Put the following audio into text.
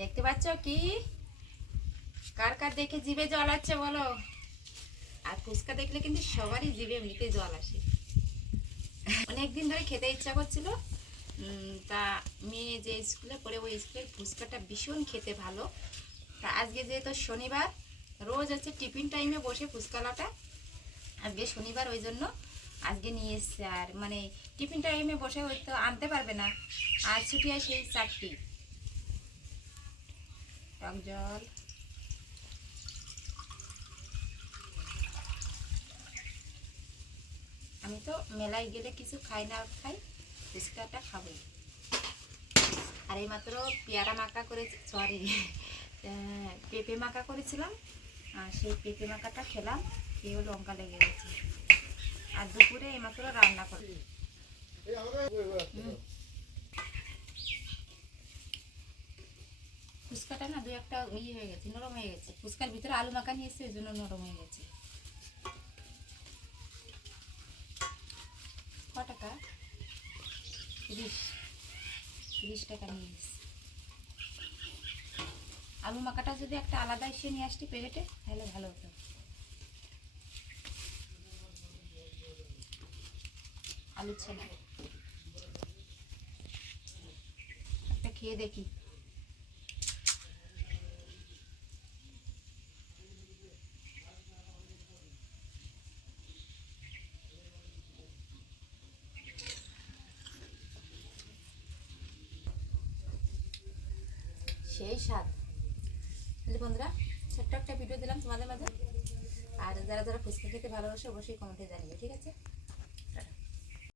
দেখতে পাচ্ছ কি? কার কার দেখে জিভে জল আসছে বলো? আর ফুচকা দেখলে কিন্তু সবারই জিভে এমনিতে জল আসে। অনেকদিন ধরে খেতে ইচ্ছা করছিল। তা মেয়ে যে স্কুলে পড়ে ওই স্কুলের ফুচকাটা ভীষণ খেতে ভালো। তা আজকে যেহেতু শনিবার, রোজ হচ্ছে টিফিন টাইমে বসে ফুচকালাটা আজকে শনিবার ওই জন্য আজকে নিয়ে এসছে আর মানে টিফিন টাইমে বসে ওই তো আনতে পারবে না। আর ছুটি হয় সেই চারটি। টক জল আমি তো মেলায় গেলে কিছু খাই না খাই ফুচকাটা খাবোই। আর এই মাত্র পেয়ারা মাখা করে সরি পেঁপে মাখা করেছিলাম আর সেই পেঁপে মাখাটা খেলাম খেয়েও লঙ্কা লেগে গেছে। আর দুপুরে এইমাত্র রান্না করি হুম। ফুচকাটা না দু একটা ইয়ে হয়ে গেছে, নরম হয়ে গেছে। ফুচকার ভিতরে আলু মাখা নিয়ে এসছে, ওই জন্য নরম হয়ে গেছে। ক টাকা? তিরিশ। তিরিশ টাকা নিয়ে আলু মাখাটা যদি একটা আলাদা এসে নিয়ে আসতি প্যাকেটে, তাহলে ভালো হতো। আলু ছেনা। একটা খেয়ে দেখি। সেই স্বাদ। তাহলে বন্ধুরা, ছোট্ট একটা ভিডিও দিলাম তোমাদের মাঝে। আর যারা যারা ফুচকা খেতে ভালোবাসে, অবশ্যই কমেন্টে জানিয়ে ঠিক আছে?